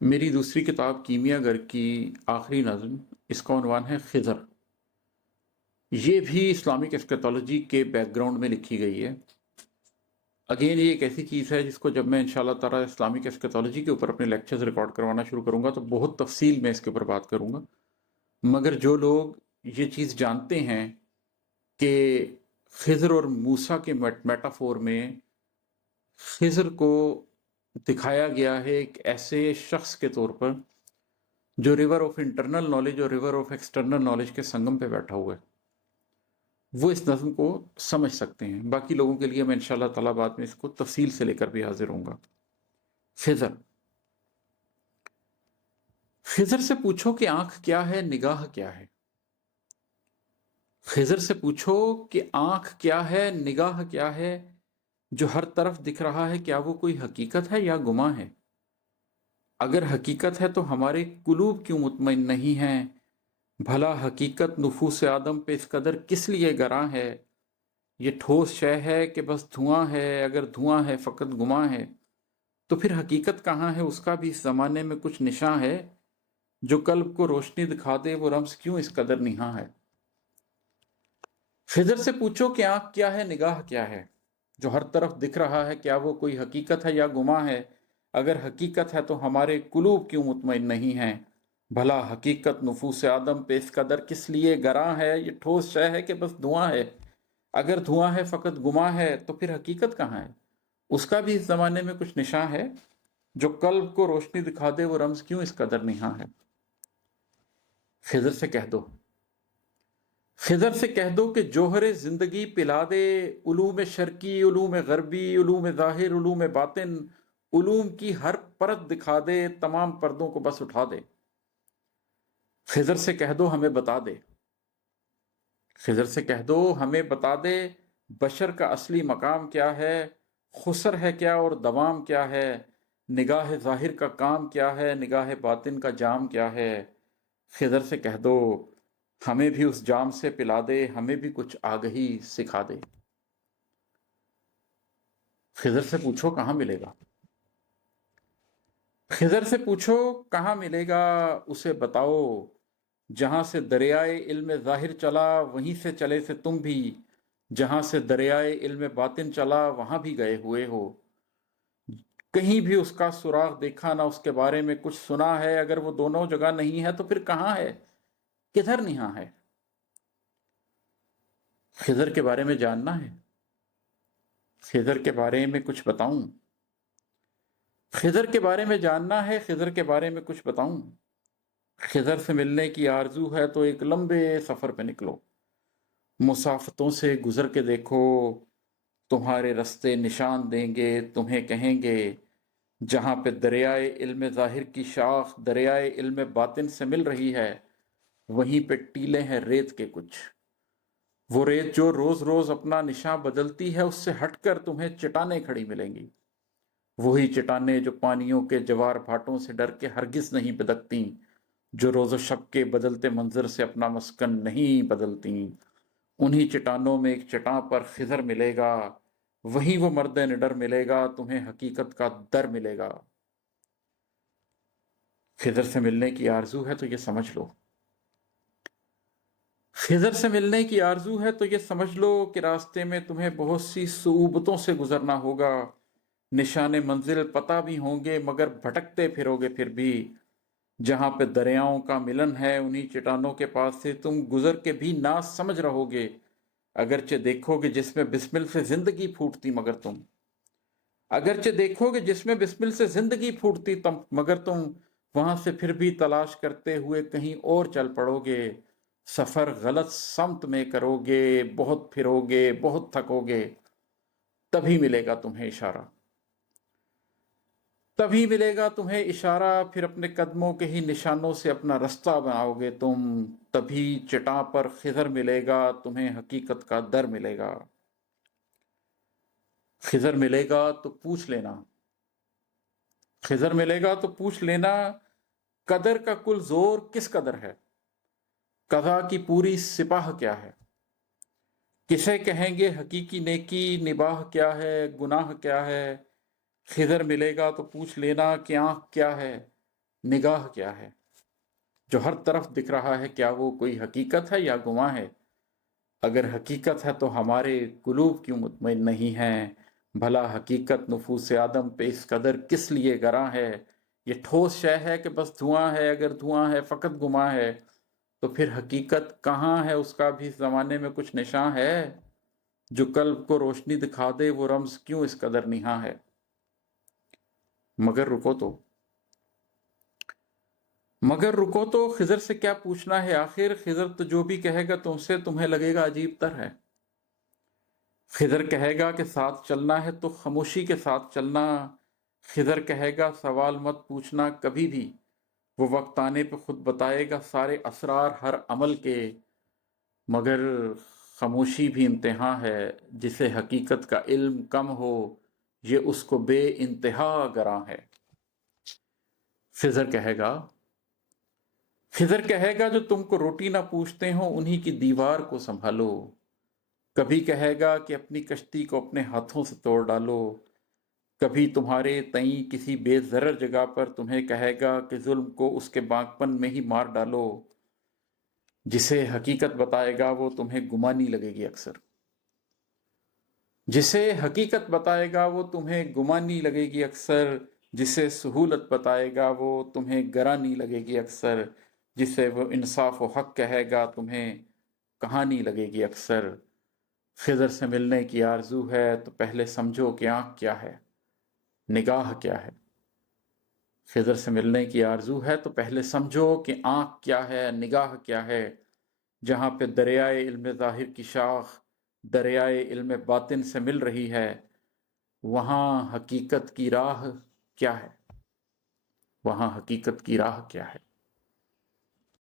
मेरी दूसरी किताब कीमियागर की आखिरी नज़्म, इसका उन्वान है खिज़र। ये भी इस्लामिक एस्केटोलॉजी के बैकग्राउंड में लिखी गई है। अगेन ये एक ऐसी चीज़ है जिसको जब मैं इंशाल्लाह ताला इस्लामिक एस्केटोलॉजी के ऊपर अपने लेक्चर्स रिकॉर्ड करवाना शुरू करूँगा तो बहुत तफसील में इसके ऊपर बात करूँगा। मगर जो लोग ये चीज़ जानते हैं कि खिज़र और मूसा के मेटाफोर में खिज़र को दिखाया गया है एक ऐसे शख्स के तौर पर जो रिवर ऑफ इंटरनल नॉलेज और रिवर ऑफ एक्सटर्नल नॉलेज के संगम पे बैठा हुआ है, वो इस नज़्म को समझ सकते हैं। बाकी लोगों के लिए मैं इंशाल्लाह ताला बाद में इसको तफसील से लेकर भी हाजिर होऊंगा। खिज़र। खिज़र से पूछो कि आंख क्या है, निगाह क्या है। खिज़र से पूछो कि आंख क्या है, निगाह क्या है। जो हर तरफ दिख रहा है, क्या वो कोई हकीकत है या गुमा है। अगर हकीकत है तो हमारे कुलूब क्यों मुतमईन नहीं हैं। भला हकीकत नुफूस आदम पे इस कदर किस लिए गरां है। ये ठोस शय है कि बस धुआं है, अगर धुआं है फ़कत गुमा है। तो फिर हकीकत कहाँ है, उसका भी इस ज़माने में कुछ निशां है। जो कल्ब को रोशनी दिखा दे वो रम्ज़ क्यों इस कदर निहा है। खिज़र से पूछो कि आँख क्या है, निगाह क्या है। जो हर तरफ दिख रहा है, क्या वो कोई हकीकत है या गुमा है। अगर हकीकत है तो हमारे कुलूब क्यों मुतमईन नहीं हैं। भला हकीकत नुफूस आदम पे इस कदर किस लिए गरां है। ये ठोस शय है कि बस धुआं है, अगर धुआं है फ़कत गुमा है। तो फिर हकीकत कहाँ है, उसका भी इस ज़माने में कुछ निशां है। जो कल्ब को रोशनी दिखा दे वो रम्ज़ क्यों इस कदर निहा है। खिज़र से कह दो, खिज़र से कह दो कि जोहरे ज़िंदगी पिला दे। उलूम शर्की, उलूम ग़रबी, उलूम ज़ाहिर, उलूम बातिन, उलूम की हर परत दिखा दे। तमाम पर्दों को बस उठा दे। खिज़र से कह दो हमें बता दे, खिज़र से कह दो हमें बता दे। बशर का असली मकाम क्या है, खुसर है क्या और दवाम क्या है। निगाह ज़ाहिर का काम क्या है, निगाह बातिन का जाम क्या है। खिज़र से कह दो हमें भी उस जाम से पिला दे, हमें भी कुछ आगही सिखा दे। खिज़र से पूछो कहाँ मिलेगा, खिज़र से पूछो कहाँ मिलेगा। उसे बताओ जहां से दरियाए इल्म ज़ाहिर चला, वहीं से चले से तुम भी। जहां से दरियाए इल्म बातिन चला, वहां भी गए हुए हो। कहीं भी उसका सुराग देखा ना, उसके बारे में कुछ सुना है। अगर वो दोनों जगह नहीं है तो फिर कहाँ है, किधर निहा है। खिज़र के बारे में जानना है, खिज़र के बारे में कुछ बताऊं। खिज़र के बारे में जानना है, खिज़र के बारे में कुछ बताऊं। खिज़र से मिलने की आरजू है तो एक लंबे सफर पे निकलो। मुसाफतों से गुजर के देखो, तुम्हारे रास्ते निशान देंगे, तुम्हें कहेंगे। जहां पे दरियाए इल्म ज़ाहिर की शाख दरियाए इल्म बातिन से मिल रही है, वहीं पे टीले हैं रेत के कुछ। वो रेत जो रोज रोज अपना निशान बदलती है, उससे हटकर तुम्हें चट्टानें खड़ी मिलेंगी। वही चट्टानें जो पानियों के जवार भाटों से डर के हरगिज नहीं बिदकती, जो रोज़ो शब के बदलते मंजर से अपना मस्कन नहीं बदलती। उन्हीं चट्टानों में एक चट्टान पर खिज़र मिलेगा। वहीं वो मर्द निडर मिलेगा, तुम्हें हकीकत का दर मिलेगा। खिज़र से मिलने की आरजू है तो ये समझ लो, खिज़र से मिलने की आरजू है तो ये समझ लो कि रास्ते में तुम्हें बहुत सी सूबतों से गुजरना होगा। निशाने मंजिल पता भी होंगे मगर भटकते फिरोगे फिर भी। जहां पे दरियाओं का मिलन है, उन्हीं चट्टानों के पास से तुम गुजर के भी ना समझ रहोगे। अगरचे देखोगे जिसमें बिस्मिल से जिंदगी फूटती मगर तुम, अगरचे देखोगे जिसमें बिस्मिल से जिंदगी फूटती तुम, मगर तुम वहां से फिर भी तलाश करते हुए कहीं और चल पड़ोगे। सफर गलत समत में करोगे, बहुत फिरोगे, बहुत थकोगे। तभी मिलेगा तुम्हें इशारा, तभी मिलेगा तुम्हें इशारा। फिर अपने कदमों के ही निशानों से अपना रास्ता बनाओगे तुम। तभी चट्टान पर खिज़र मिलेगा, तुम्हें हकीकत का दर मिलेगा। खिज़र मिलेगा तो पूछ लेना, खिज़र मिलेगा तो पूछ लेना। कदर का कुल जोर किस कदर है, कज़ा की पूरी सिपाह क्या है। किसे कहेंगे हकीकी नेकी, निबाह क्या है, गुनाह क्या है। खिज़र मिलेगा तो पूछ लेना कि आँख क्या है, نگاہ کیا ہے؟ جو ہر طرف دکھ رہا ہے کیا وہ کوئی حقیقت ہے یا گماں ہے؟ اگر حقیقت ہے تو ہمارے قلوب کیوں مطمئن نہیں ہیں؟ بھلا حقیقت نفوس آدم پہ اس قدر کس لیے گراں ہے؟ یہ ٹھوس شے ہے کہ بس دھواں ہے، اگر دھواں ہے فقط گماں ہے، تو پھر حقیقت کہاں ہے؟ اس کا بھی اس زمانے میں کچھ نشاں ہے؟ جو قلب کو روشنی دکھا دے وہ رمز کیوں اس قدر نہاں ہے؟ مگر رکو تو خضر سے کیا پوچھنا ہے آخر؟ خضر تو جو بھی کہے گا تم سے تمہیں لگے گا عجیب تر ہے۔ خضر کہے گا کہ ساتھ چلنا ہے تو خاموشی کے ساتھ چلنا، خضر کہے گا سوال مت پوچھنا کبھی بھی، وہ وقت آنے پہ خود بتائے گا سارے اسرار ہر عمل کے۔ مگر خاموشی بھی امتحان ہے، جسے حقیقت کا علم کم ہو یہ اس کو بے انتہا گراں ہے۔ خضر کہے گا جو تم کو روٹی نہ پوچھتے ہوں انہی کی دیوار کو سنبھالو۔ کبھی کہے گا کہ اپنی کشتی کو اپنے ہاتھوں سے توڑ ڈالو، کبھی تمہارے تئیں کسی بے ضرر جگہ پر تمہیں کہے گا کہ ظلم کو اس کے بانکپن میں ہی مار ڈالو۔ جسے حقیقت بتائے گا وہ تمہیں گمانی لگے گی اکثر، جسے حقیقت بتائے گا وہ تمہیں گمانی لگے گی اکثر، جسے سہولت بتائے گا وہ تمہیں گرانی لگے گی اکثر، جسے وہ انصاف و حق کہے گا تمہیں کہانی لگے گی اکثر۔ خضر سے ملنے کی آرزو ہے تو پہلے سمجھو کہ آنکھ کیا ہے، نگاہ کیا ہے۔ خضر سے ملنے کی آرزو ہے تو پہلے سمجھو کہ آنکھ کیا ہے، نگاہ کیا ہے۔ جہاں پہ دریائے علم ظاہر کی شاخ دریائے علم باطن سے مل رہی ہے، وہاں حقیقت کی راہ کیا ہے؟ وہاں حقیقت کی راہ کیا ہے؟